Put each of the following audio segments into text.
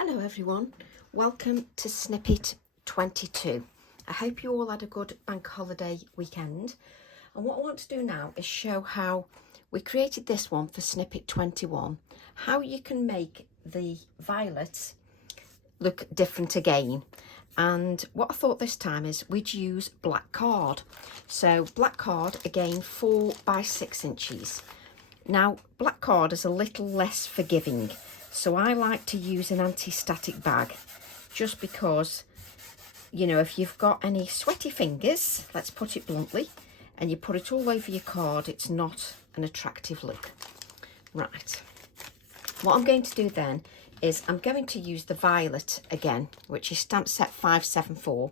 Hello everyone, welcome to Snippet 22. I hope you all had a good bank holiday weekend, and what I want to do now is show how we created this one for Snippet 21, how you can make the violets look different again. And what I thought this time is we'd use black card. So black card, again 4 by 6 inches. Now black card is a little less forgiving, so I like to use an anti-static bag, just because, you know, if you've got any sweaty fingers, let's put it bluntly, and you put it all over your card, it's not an attractive look. Right, what I'm going to do then is I'm going to use the violet again, which is stamp set 574,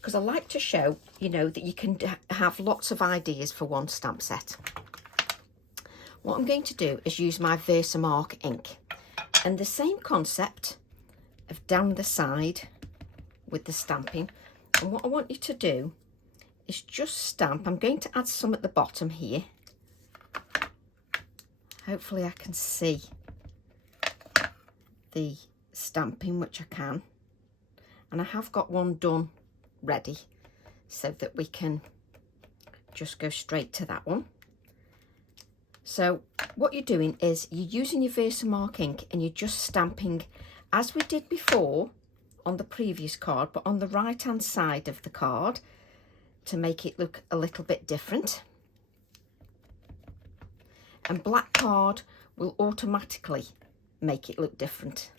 because I like to show, you know, that you can have lots of ideas for one stamp set. What I'm going to do is use my Versamark ink, and the same concept of down the side with the stamping. And what I want you to do is just stamp. I'm going to add some at the bottom here. Hopefully I can see the stamping, which I can. And I have got one done ready so that we can just go straight to that one. So what you're doing is you're using your Versamark ink and you're just stamping as we did before on the previous card, but on the right hand side of the card to make it look a little bit different. And black card will automatically make it look different.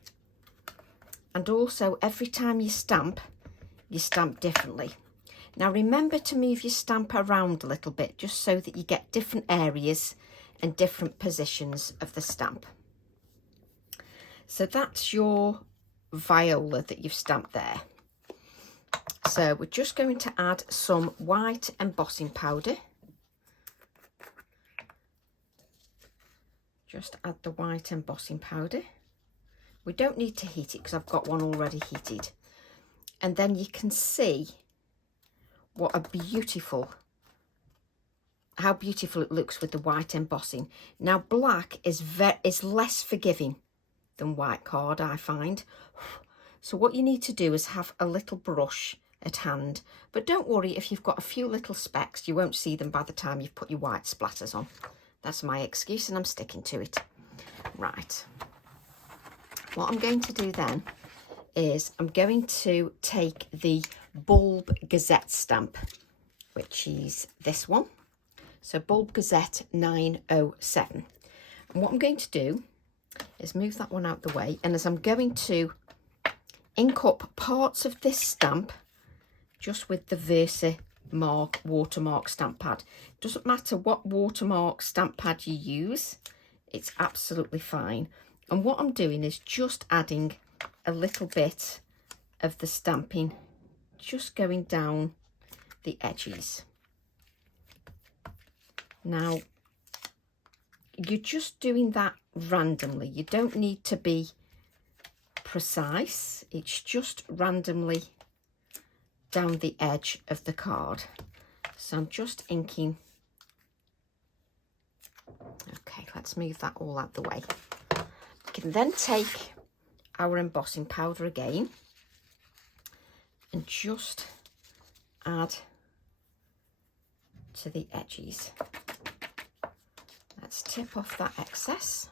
And also every time you stamp differently. Now remember to move your stamp around a little bit, just so that you get different areas and different positions of the stamp. So that's your viola that you've stamped there. So we're just going to add some white embossing powder. Just add the white embossing powder. We don't need to heat it because I've got one already heated. And then you can see what a how beautiful it looks with the white embossing. Now black is less forgiving than white card, I find. So what you need to do is have a little brush at hand, but don't worry if you've got a few little specks, you won't see them by the time you've put your white splatters on. That's my excuse and I'm sticking to it. Right, what I'm going to do then is I'm going to take the Bulb Gazette stamp, which is this one. So Bulb Gazette 907. And what I'm going to do is move that one out the way. And as I'm going to ink up parts of this stamp just with the Versamark watermark stamp pad. Doesn't matter what watermark stamp pad you use, it's absolutely fine. And what I'm doing is just adding a little bit of the stamping, just going down the edges. Now, you're just doing that randomly. You don't need to be precise. It's just randomly down the edge of the card. So I'm just inking. Okay, let's move that all out the way. We can then take our embossing powder again and just add to the edges. Let's tip off that excess,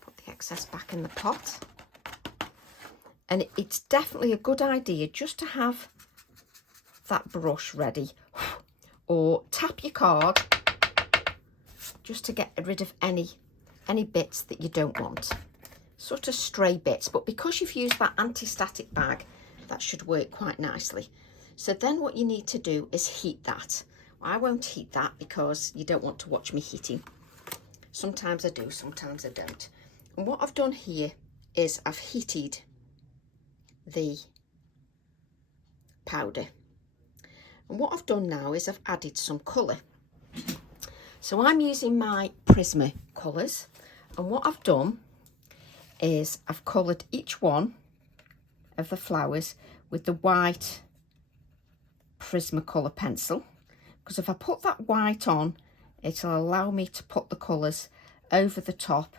put the excess back in the pot. And it's definitely a good idea just to have that brush ready, or tap your card just to get rid of any bits that you don't want, sort of stray bits. But because you've used that anti-static bag, that should work quite nicely. So then what you need to do is heat that. I won't heat that because you don't want to watch me heating. Sometimes I do, sometimes I don't. And what I've done here is I've heated the powder. And what I've done now is I've added some colour. So I'm using my Prisma colours. And what I've done is I've coloured each one of the flowers with the white Prismacolor pencil, because if I put that white on, it'll allow me to put the colours over the top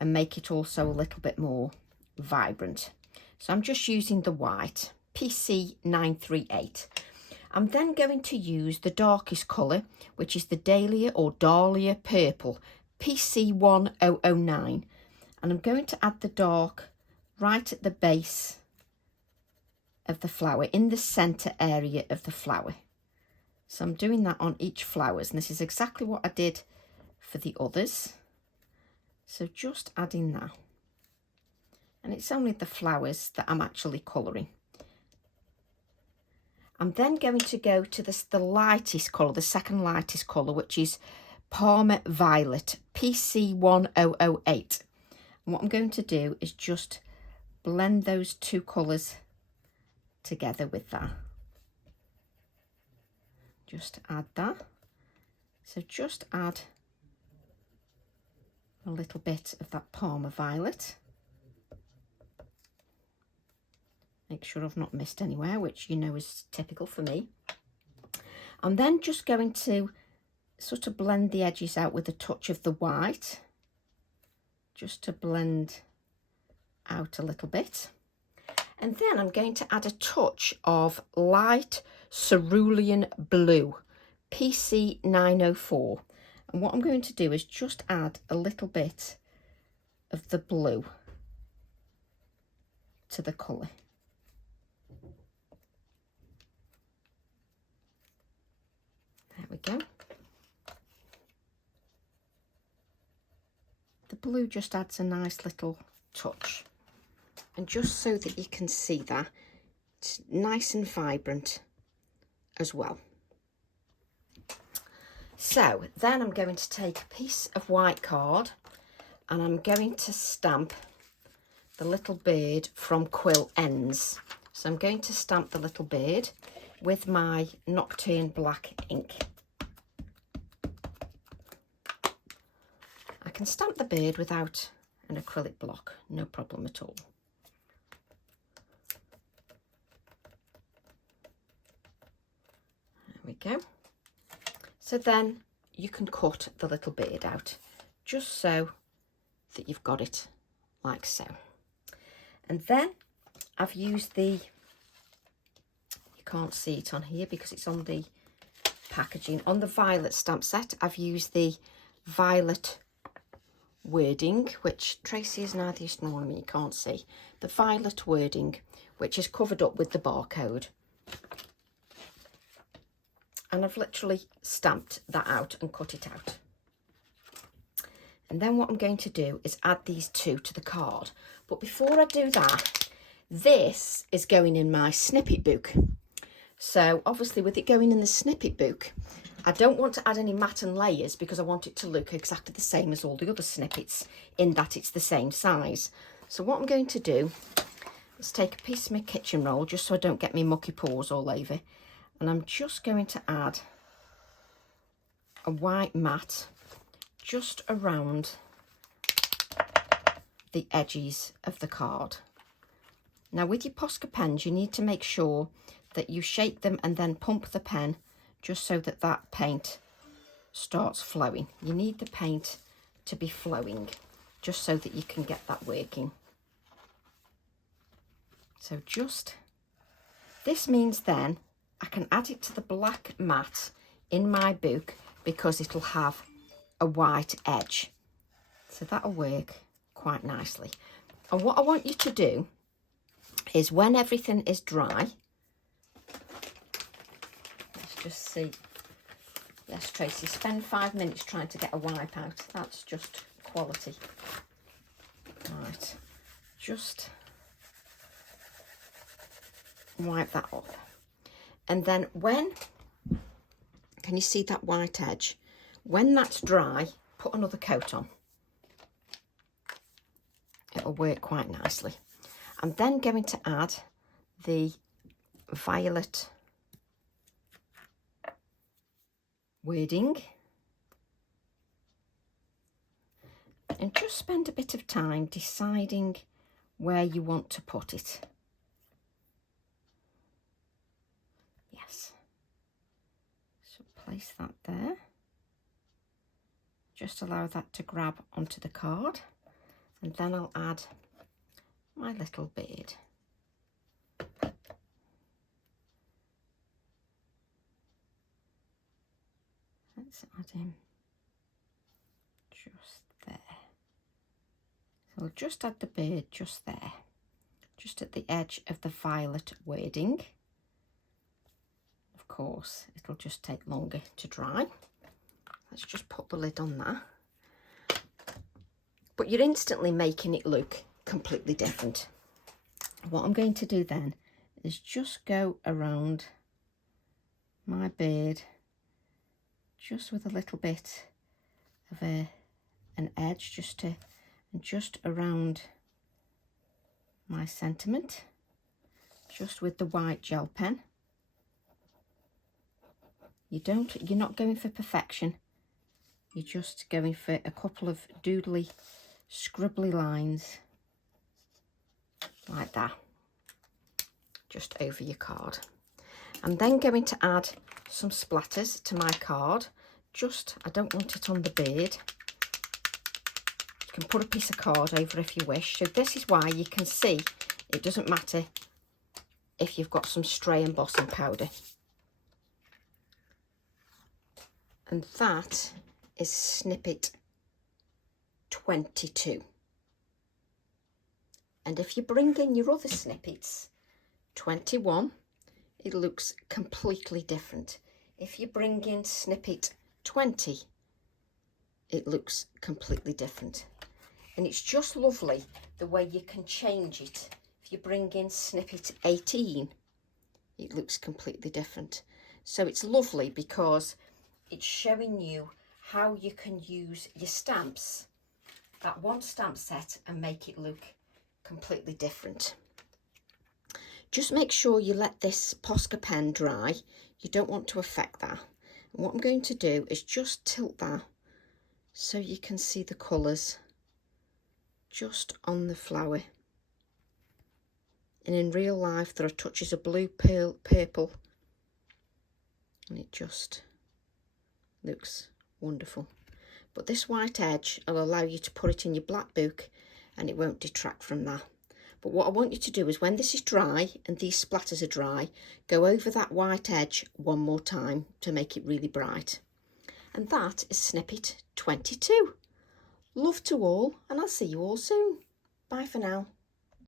and make it also a little bit more vibrant. So I'm just using the white, PC938. I'm then going to use the darkest colour, which is the Dahlia or Dahlia Purple, PC1009. And I'm going to add the dark right at the base of the flower, in the centre area of the flower. So I'm doing that on each flowers, and this is exactly what I did for the others. So just adding that. And it's only the flowers that I'm actually colouring. I'm then going to go to the lightest colour, the second lightest colour, which is Parma Violet, PC1008. And what I'm going to do is just blend those two colours together with that. Just add that. So just add a little bit of that Parma Violet. Make sure I've not missed anywhere, which you know is typical for me. I'm then just going to sort of blend the edges out with a touch of the white, just to blend out a little bit. And then I'm going to add a touch of light cerulean blue, PC904. And what I'm going to do is just add a little bit of the blue to the colour. There we go. The blue just adds a nice little touch. And just so that you can see that, it's nice and vibrant as well. So then I'm going to take a piece of white card and I'm going to stamp the little bird from Quill Ends. So I'm going to stamp the little bird with my Nocturne black ink. I can stamp the bird without an acrylic block, no problem at all. There we go. So then you can cut the little bird out, just so that you've got it like so. And then I've used the, you can't see it on here because it's on the packaging, on the violet stamp set, I've used the violet wording, which Tracy is neither used nor me, you can't see. The violet wording, which is covered up with the barcode. And I've literally stamped that out and cut it out. And then what I'm going to do is add these two to the card. But before I do that, this is going in my snippet book. So obviously with it going in the snippet book, I don't want to add any mat and layers because I want it to look exactly the same as all the other snippets, in that it's the same size. So what I'm going to do is take a piece of my kitchen roll, just so I don't get me mucky paws all over. And I'm just going to add a white mat just around the edges of the card. Now with your Posca pens, you need to make sure that you shake them and then pump the pen just so that that paint starts flowing. You need the paint to be flowing just so that you can get that working. So just, this means then I can add it to the black mat in my book because it'll have a white edge. So that'll work quite nicely. And what I want you to do is when everything is dry, let's just see. Yes, Tracy, spend 5 minutes trying to get a wipe out. That's just quality. Right, just wipe that up. And then when, can you see that white edge? When that's dry, put another coat on. It'll work quite nicely. I'm then going to add the violet wording. And just spend a bit of time deciding where you want to put it. Yes. So place that there. Just allow that to grab onto the card. And then I'll add my little bird. Let's add him just there. So we'll just add the bird just there, just at the edge of the violet wording. Of course, it'll just take longer to dry. Let's just put the lid on that. But you're instantly making it look completely different. What I'm going to do then is just go around my bird just with a little bit of an edge, just around my sentiment, just with the white gel pen. You're not going for perfection. You're just going for a couple of doodly, scribbly lines like that, just over your card. I'm then going to add some splatters to my card. I don't want it on the bird. You can put a piece of card over if you wish. So this is why you can see it doesn't matter if you've got some stray embossing powder. And that is Snippet 22. And if you bring in your other snippets, 21, it looks completely different. If you bring in Snippet 20, it looks completely different. And it's just lovely the way you can change it. If you bring in Snippet 18, it looks completely different. So it's lovely because it's showing you how you can use your stamps, that one stamp set, and make it look completely different. Just make sure you let this Posca pen dry. You don't want to affect that. And what I'm going to do is just tilt that so you can see the colours just on the flower. And in real life there are touches of blue, purple, and it just looks wonderful. But this white edge will allow you to put it in your black book and it won't detract from that. But what I want you to do is, when this is dry and these splatters are dry, go over that white edge one more time to make it really bright. And that is Snippet 22. Love to all, and I'll see you all soon. Bye for now.